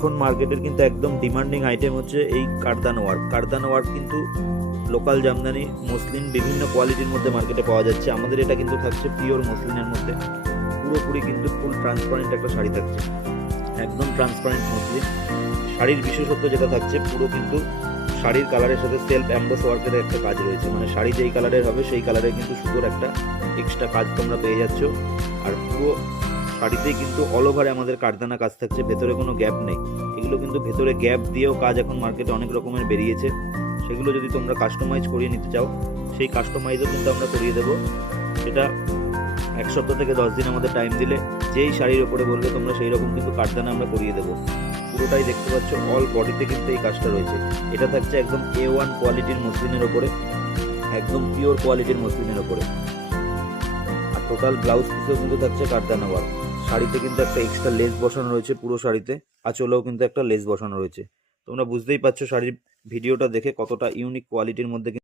এখন মার্কেটের কিন্তু একদম ডিমান্ডিং আইটেম হচ্ছে এই কারদানা ওয়ার্ক। কারদানা ওয়ার্ক কিন্তু লোকাল জামদানি মসলিন বিভিন্ন কোয়ালিটির মধ্যে মার্কেটে পাওয়া যাচ্ছে। আমাদের এটা কিন্তু থাকছে পিওর মসলিনের মধ্যে, পুরোপুরি কিন্তু ফুল ট্রান্সপারেন্ট একটা শাড়ি থাকছে, একদম ট্রান্সপারেন্ট মসলিন। শাড়ির বিশেষত্ব যেটা থাকছে, পুরো কিন্তু শাড়ির কালারের সাথে সেলফ অ্যাম্বস ওয়ার্কের একটা কাজ রয়েছে, মানে শাড়ি যেই কালারের হবে সেই কালারের কিন্তু সুতোর একটা এক্সট্রা কাজ তোমরা পেয়ে যাচ্ছ। আর পুরো শাড়িতেই কিন্তু অল ওভারে আমাদের কারদানা কাজ থাকছে, ভেতরে কোনো গ্যাপ নেই। এগুলো কিন্তু ভেতরে গ্যাপ দিয়েও কাজ এখন মার্কেটে অনেক রকমের বেরিয়েছে, সেগুলো যদি তোমরা কাস্টমাইজ করিয়ে নিতে চাও সেই কাস্টমাইজও কিন্তু আমরা করিয়ে দেবো। সেটা 1 সপ্তাহ থেকে 10 দিন আমাদের টাইম দিলে যেই শাড়ির ওপরে বলবে তোমরা সেই রকম কিন্তু কারদানা আমরা করিয়ে দেবো। পুরোটাই দেখতে পাচ্ছ অল বডিতে কিন্তু এই কাজটা রয়েছে। এটা থাকছে একদম A1 কোয়ালিটির মসলিনের ওপরে, একদম পিওর কোয়ালিটির মসলিনের ওপরে। আর টোটাল ব্লাউজ পিসেও কিন্তু থাকছে কারদানা ওয়ার্ক। শাড়িতে কিন্তু একটা এক্সট্রা লেস বসানো রয়েছে, পুরো শাড়িতে আঁচলেও কিন্তু একটা লেস বসানো রয়েছে। তোমরা বুঝতেই পারছো শাড়ির ভিডিওটা দেখে কতটা ইউনিক কোয়ালিটির মধ্যে